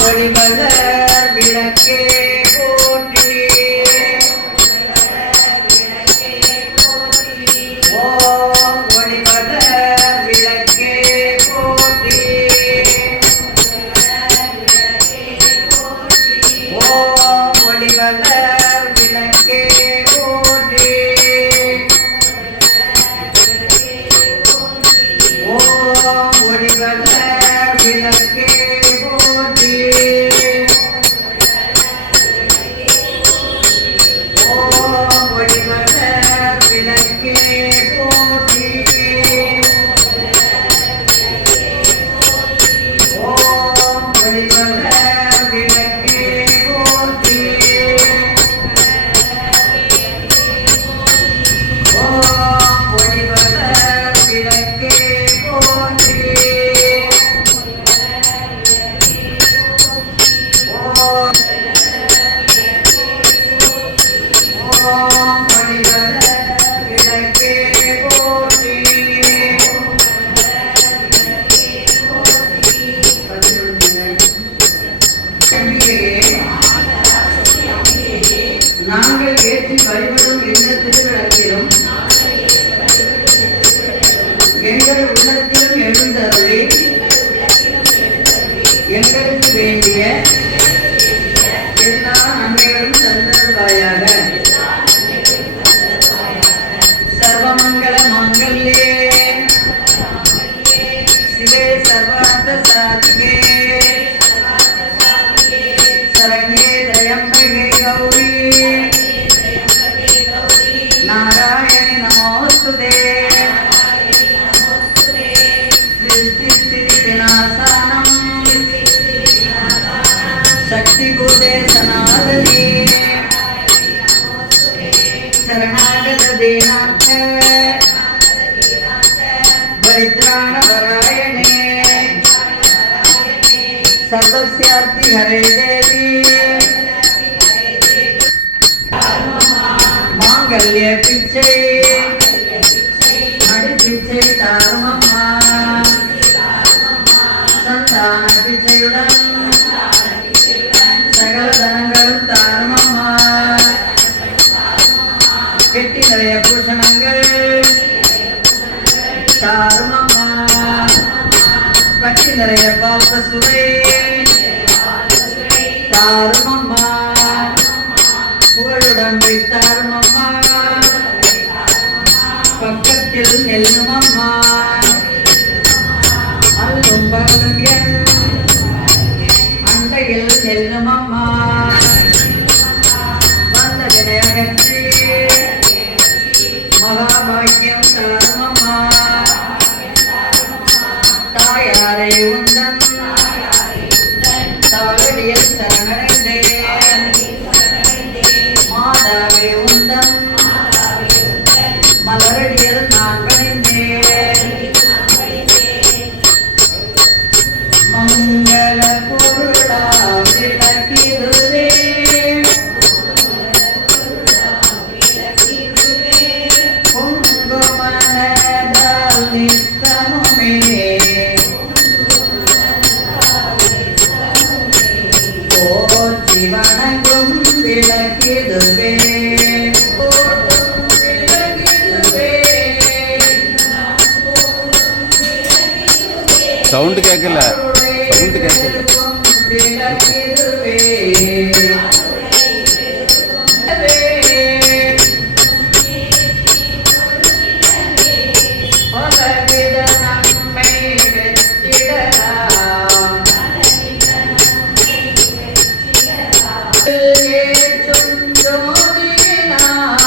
ஒளிவளர் விளக்கே போற்றி ஓம் ஒளிவளர் விளக்கே போற்றி ஓம் ஒளிவளர் விளக்கே போற்றி ஓம் ஒளிவளர் விளக்கே எங்களுக்கு வேண்டிய எல்லா நன்மைகளும் தந்தருவாயாக சர்வமங்கள மாங்கல்யே. சிவே சர்வார்த்த சாதிகே. சரண்யே परित्राणपरायणे सर्वस्यार्ति हरे देवी மாங்கல்ய பிச்சை அடி பிச்சை தாருமம்மா சந்தான பிச்சையுடன் சகல தனங்களும் தாருமம்மா கெட்டி நிறைய பூஷணங்கள் தாருமம்மா நிறைய பார்த்த சுவை தாரும் அம்மா புகழுடம்பை தாரும் அம்மா பக்கத்தில் நெல்லும் அம்மா அல்லும் பகலும் என் அண்டையில் நெல்லும் அம்மா வந்ததினை அகற்றி மகாபாக்கியம் விளக்கிடுவே சவுண்டு கேட்கல சவுண்டு கேட்கல